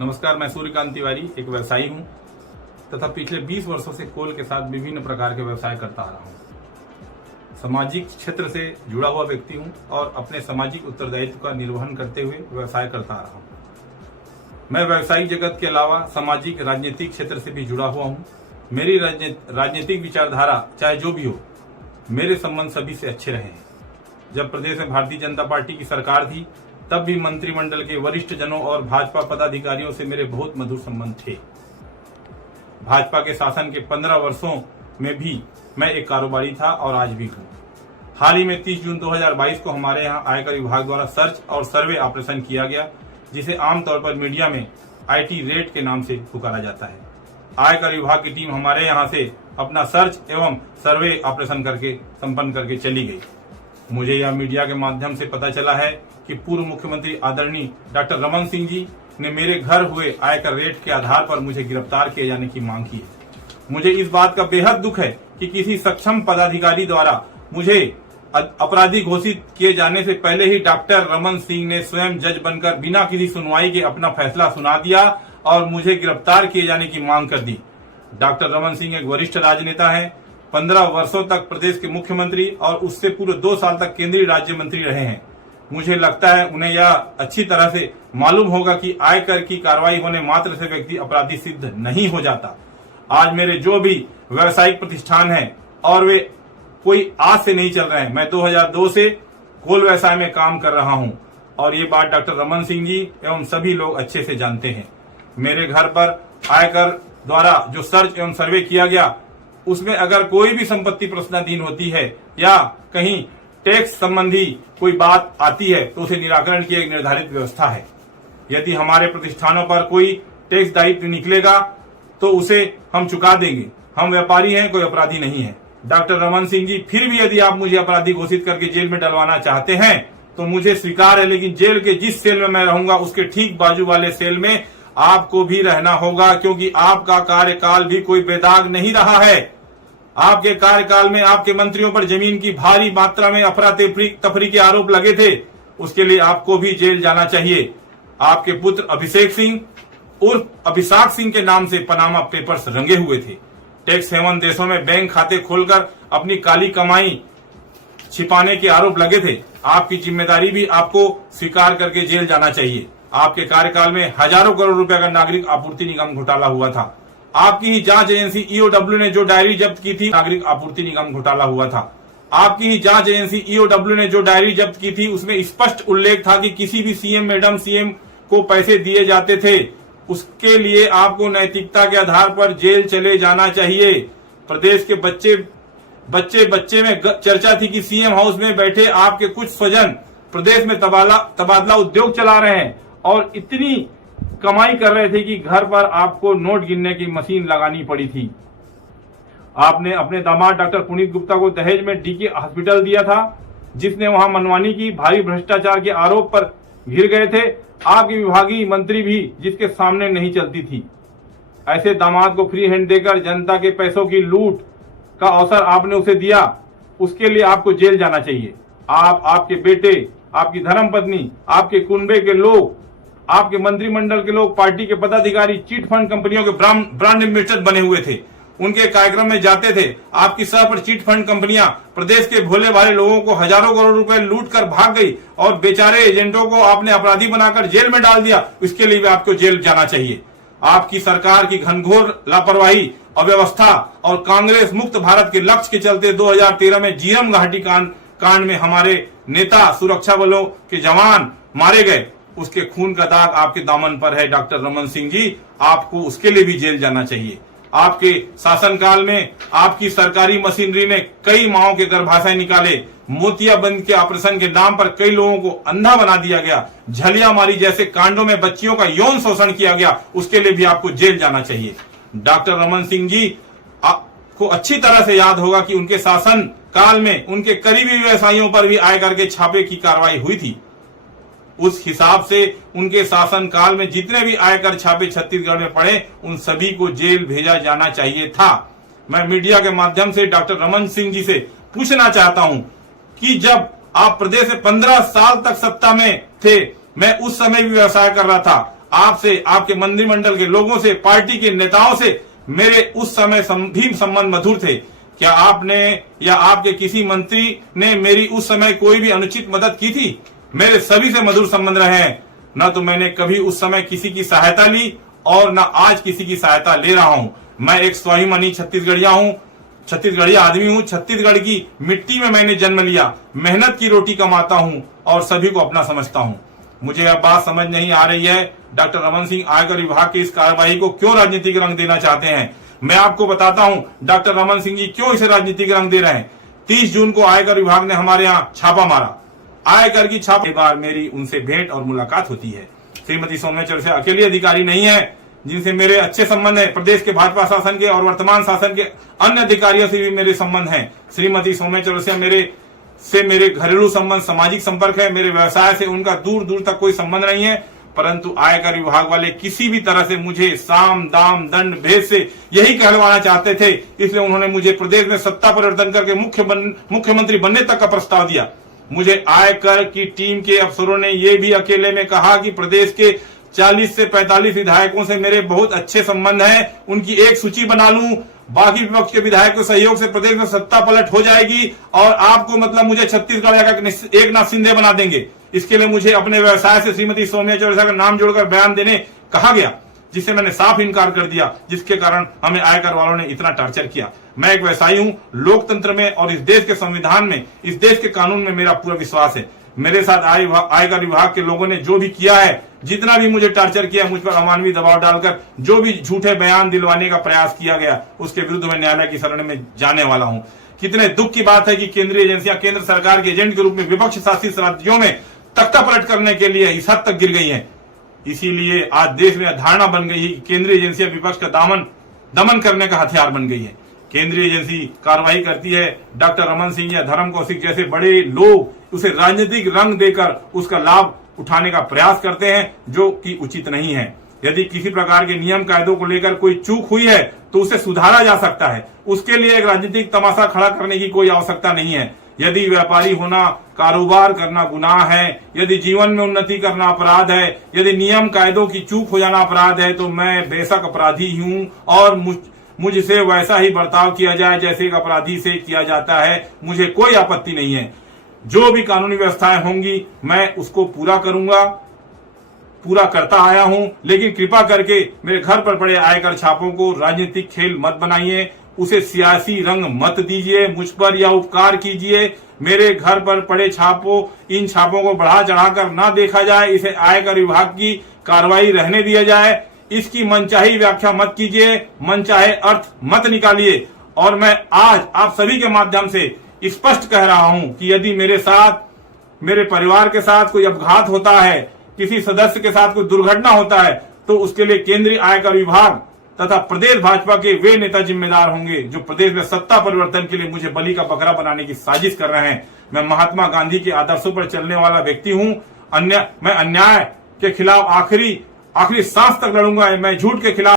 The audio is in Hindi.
नमस्कार, मैं सूर्यकांत तिवारी एक व्यवसायी हूं तथा पिछले 20 वर्षों से कोल के साथ विभिन्न प्रकार के व्यवसाय करता आ रहा हूं। सामाजिक क्षेत्र से जुड़ा हुआ व्यक्ति हूं और अपने सामाजिक उत्तरदायित्व का निर्वहन करते हुए व्यवसाय करता आ रहा हूं। मैं व्यवसायिक जगत के अलावा सामाजिक राजनीतिक क्षेत्र से भी जुड़ा हुआ हूं। मेरी राजनीतिक विचारधारा चाहे जो भी हो, मेरे संबंध सभी से अच्छे रहे हैं। जब प्रदेश में भारतीय जनता पार्टी की सरकार थी तब भी मंत्रिमंडल के वरिष्ठ जनों और भाजपा पदाधिकारियों से मेरे बहुत मधुर संबंध थे। भाजपा के शासन के 15 वर्षों में भी मैं एक कारोबारी था और आज भी हूँ। हाल ही में 30 जून 2022 को हमारे यहाँ आयकर विभाग द्वारा सर्च और सर्वे ऑपरेशन किया गया, जिसे आमतौर पर मीडिया में IT रेड के नाम से पुकारा जाता है। आयकर विभाग की टीम हमारे यहाँ से अपना सर्च एवं सर्वे ऑपरेशन संपन्न करके चली गई। मुझे यह मीडिया के माध्यम से पता चला है कि पूर्व मुख्यमंत्री आदरणीय डॉक्टर रमन सिंह जी ने मेरे घर हुए आयकर रेड के आधार पर मुझे गिरफ्तार किए जाने की मांग की है। मुझे इस बात का बेहद दुख है कि किसी सक्षम पदाधिकारी द्वारा मुझे अपराधी घोषित किए जाने से पहले ही डॉक्टर रमन सिंह ने स्वयं जज बनकर बिना किसी सुनवाई के अपना फैसला सुना दिया और मुझे गिरफ्तार किए जाने की मांग कर दी। डॉक्टर रमन सिंह एक वरिष्ठ राजनेता है, 15 वर्षों तक प्रदेश के मुख्यमंत्री और उससे पूरे 2 साल तक केंद्रीय राज्य मंत्री रहे हैं। मुझे लगता है उन्हें यह अच्छी तरह से मालूम होगा कि आयकर की कार्रवाई होने मात्र से व्यक्ति अपराधी सिद्ध नहीं हो जाता। आज मेरे जो भी व्यावसायिक प्रतिष्ठान हैं और वे कोई आज से नहीं चल रहे हैं। मैं 2002 से कोल व्यवसाय में काम कर रहा हूं और ये बात डॉक्टर रमन सिंह जी एवं सभी लोग अच्छे से जानते हैं। मेरे घर पर आयकर द्वारा जो सर्च एवं सर्वे किया गया, उसमें अगर कोई भी संपत्ति प्रश्नाधीन होती है या कहीं टैक्स संबंधी कोई बात आती है तो उसे निराकरण की एक निर्धारित व्यवस्था है। यदि हमारे प्रतिष्ठानों पर कोई टैक्स दायित्व निकलेगा तो उसे हम चुका देंगे। हम व्यापारी हैं, कोई अपराधी नहीं है। डॉक्टर रमन सिंह जी, फिर भी यदि आप मुझे अपराधी घोषित करके जेल में डलवाना चाहते हैं तो मुझे स्वीकार है, लेकिन जेल के जिस सेल में मैं रहूंगा उसके ठीक बाजू वाले सेल में आपको भी रहना होगा, क्योंकि आपका कार्यकाल भी कोई बेदाग नहीं रहा है। आपके कार्यकाल में आपके मंत्रियों पर जमीन की भारी मात्रा में अफरा तफरी के आरोप लगे थे, उसके लिए आपको भी जेल जाना चाहिए। आपके पुत्र अभिषेक सिंह उर्फ अभिषाक सिंह के नाम से पनामा पेपर्स रंगे हुए थे। टैक्स हेवन देशों में बैंक खाते खोलकर अपनी काली कमाई छिपाने के आरोप लगे थे। आपकी जिम्मेदारी भी आपको स्वीकार करके जेल जाना चाहिए। आपके कार्यकाल में हजारों करोड़ रुपए का नागरिक आपूर्ति निगम घोटाला हुआ था। आपकी ही जांच एजेंसी EOW ने जो डायरी जब्त की थी, नागरिक आपूर्ति निगम घोटाला हुआ था। आपकी ही जांच एजेंसी EOW ने जो डायरी जब्त की थी, उसमें स्पष्ट उल्लेख था कि किसी भी सीएम मैडम सीएम को पैसे दिए जाते थे, उसके लिए आपको नैतिकता के आधार पर जेल चले जाना चाहिए। प्रदेश के बच्चे में चर्चा थी कि सीएम हाउस में बैठे आपके कुछ स्वजन प्रदेश में तबादला उद्योग चला रहे हैं और इतनी कमाई कर रहे थे कि घर पर आपको नोट गिनने की मशीन लगानी पड़ी थी। आपने अपने दामाद डॉक्टर पुनीत गुप्ता को दहेज में DK हॉस्पिटल दिया था, जिसने वहां मनमानी की, भारी भ्रष्टाचार के आरोप पर घिर गए थे। आपकी विभागीय मंत्री भी जिसके सामने नहीं चलती थी। ऐसे दामाद को फ्री हैंड देकर जनता के पैसों की लूट का अवसर आपने उसे दिया, उसके लिए आपको जेल जाना चाहिए। आप, आपके बेटे, आपकी धर्मपत्नी, आपके कुनबे के लोग, आपके मंत्रिमंडल के लोग, पार्टी के पदाधिकारी चिट फंड कंपनियों के ब्रांड एम्बेसडर बने हुए थे। उनके कार्यक्रम में जाते थे। आपकी सह पर चिट फंड कंपनियां प्रदेश के भोले भाले लोगों को हजारों करोड़ रुपए लूट कर भाग गई और बेचारे एजेंटों को आपने अपराधी बनाकर जेल में डाल दिया। इसके लिए भी आपको जेल जाना चाहिए। आपकी सरकार की घनघोर लापरवाही, अव्यवस्था और कांग्रेस मुक्त भारत के लक्ष्य के चलते 2013 में जीरम घाटी कांड में हमारे नेता, सुरक्षा बलों के जवान मारे गए। उसके खून का दाग आपके दामन पर है डॉक्टर रमन सिंह जी, आपको उसके लिए भी जेल जाना चाहिए। आपके शासनकाल में आपकी सरकारी मशीनरी ने कई माओं के गर्भाशय निकाले, मोतियाबंद के ऑपरेशन के नाम पर कई लोगों को अंधा बना दिया गया, झलियामारी जैसे कांडों में बच्चियों का यौन शोषण किया गया, उसके लिए भी आपको जेल जाना चाहिए। डॉक्टर रमन सिंह जी, आपको अच्छी तरह से याद होगा कि उनके शासन काल में उनके करीबी व्यवसायियों पर भी आयकर के छापे की कार्रवाई हुई थी। उस हिसाब से उनके शासन काल में जितने भी आयकर छापे छत्तीसगढ़ में पड़े, उन सभी को जेल भेजा जाना चाहिए था। मैं मीडिया के माध्यम से डॉक्टर रमन सिंह जी से पूछना चाहता हूं कि जब आप प्रदेश में 15 साल तक सत्ता में थे, मैं उस समय भी व्यवसाय कर रहा था। आपसे, आपके मंत्रिमंडल के लोगों से, पार्टी के नेताओं से मेरे उस समय भी संबंध मधुर थे। क्या आपने या आपके किसी मंत्री ने मेरी उस समय कोई भी अनुचित मदद की थी? मेरे सभी से मधुर संबंध रहे हैं। न तो मैंने कभी उस समय किसी की सहायता ली और न आज किसी की सहायता ले रहा हूं। मैं एक स्वाभिमानी छत्तीसगढ़िया आदमी हूं। छत्तीसगढ़ की मिट्टी में मैंने जन्म लिया, मेहनत की रोटी कमाता हूं और सभी को अपना समझता हूं। मुझे यह बात समझ नहीं आ रही है, डॉक्टर रमन सिंह आयकर विभाग की इस कार्रवाई को क्यों राजनीतिक रंग देना चाहते हैं। मैं आपको बताता हूं डॉक्टर रमन सिंह जी क्यों इसे राजनीतिक रंग दे रहे हैं। 30 जून को आयकर विभाग ने हमारे यहाँ छापा मारा। आयकर की छापे बार मेरी उनसे भेंट और मुलाकात होती है। श्रीमती सौम्या चौरसिया अकेली अधिकारी नहीं है जिनसे मेरे अच्छे संबंध है। प्रदेश के भाजपा शासन के और वर्तमान शासन के अन्य अधिकारियों से भी मेरे संबंध हैं। श्रीमती सौम्या चौरसिया मेरे घरेलू संबंध, सामाजिक संपर्क है। मेरे व्यवसाय से उनका दूर दूर तक कोई संबंध नहीं है, परंतु आयकर विभाग वाले किसी भी तरह से मुझे साम दाम दंड भेद से यही कहलवाना चाहते थे। इसलिए उन्होंने मुझे प्रदेश में सत्ता परिवर्तन करके मुख्यमंत्री बनने तक का प्रस्ताव दिया। मुझे आयकर की टीम के अफसरों ने यह भी अकेले में कहा कि प्रदेश के 40 से 45 विधायकों से मेरे बहुत अच्छे संबंध हैं, उनकी एक सूची बना लूं। बाकी विपक्ष के विधायकों के सहयोग से प्रदेश में सत्ता पलट हो जाएगी और आपको मतलब मुझे छत्तीसगढ़ का एकनाथ शिंदे बना देंगे। इसके लिए मुझे अपने व्यवसाय से श्रीमती सौम्या चौरसिया का नाम जोड़कर बयान देने कहा गया, जिससे मैंने साफ इनकार कर दिया, जिसके कारण हमें आयकर वालों ने इतना टॉर्चर किया। मैं एक व्यवसायी हूं, लोकतंत्र में और इस देश के संविधान में, इस देश के कानून में मेरा पूरा विश्वास है। मेरे साथ आयकर विभाग के लोगों ने जो भी किया है, जितना भी मुझे टॉर्चर किया, मुझ पर अमानवीय दबाव डालकर जो भी झूठे बयान दिलवाने का प्रयास किया गया, उसके विरुद्ध मैं न्यायालय की शरण में जाने वाला हूं। कितने दुख की बात है कि केंद्रीय एजेंसियां केंद्र सरकार के एजेंट के रूप में विपक्ष शासित राज्यों में तख्ता पलट करने के लिए इस हद तक गिर गई हैं। इसीलिए आज देश में धारणा बन गई है कि केंद्रीय एजेंसियां विपक्ष का दमन करने का हथियार बन गई है। केंद्रीय एजेंसी कार्रवाई करती है, डॉक्टर रमन सिंह या धर्म कौशिक जैसे बड़े लोग उसे राजनीतिक रंग देकर उसका लाभ उठाने का प्रयास करते हैं, जो कि उचित नहीं है। यदि किसी प्रकार के नियम कायदों को लेकर कोई चूक हुई है तो उसे सुधारा जा सकता है। उसके लिए एक राजनीतिक तमाशा खड़ा करने की कोई आवश्यकता नहीं है। यदि व्यापारी होना, कारोबार करना गुनाह है, यदि जीवन में उन्नति करना अपराध है, यदि नियम कायदों की चूक हो जाना अपराध है, तो मैं बेशक अपराधी हूं और मुझसे वैसा ही बर्ताव किया जाए जैसे एक अपराधी से किया जाता है। मुझे कोई आपत्ति नहीं है। जो भी कानूनी व्यवस्थाएं होंगी मैं उसको पूरा करूंगा, पूरा करता आया हूं। लेकिन कृपा करके मेरे घर पर पड़े आयकर छापों को राजनीतिक खेल मत बनाइए, उसे सियासी रंग मत दीजिए मुझ पर, या उपकार कीजिए। मेरे घर पर पड़े इन छापों को बढ़ा चढ़ाकर ना देखा जाए। इसे आयकर विभाग की कार्रवाई रहने दिया जाए। इसकी मनचाही व्याख्या मत कीजिए, मनचाहे अर्थ मत निकालिए। और मैं आज आप सभी के माध्यम से स्पष्ट कह रहा हूं कि यदि मेरे साथ, मेरे परिवार के साथ कोई अपघात होता है, किसी सदस्य के साथ कोई दुर्घटना होता है, तो उसके लिए केंद्रीय आयकर विभाग तथा प्रदेश भाजपा के वे नेता जिम्मेदार होंगे जो प्रदेश में सत्ता परिवर्तन के लिए मुझे बलि का बकरा बनाने की साजिश कर रहे हैं। मैं महात्मा गांधी के आदर्शों पर चलने वाला व्यक्ति हूं। मैं अन्याय के खिलाफ आखिरी सांस तक लड़ूंगा। मैं झूठ के खिलाफ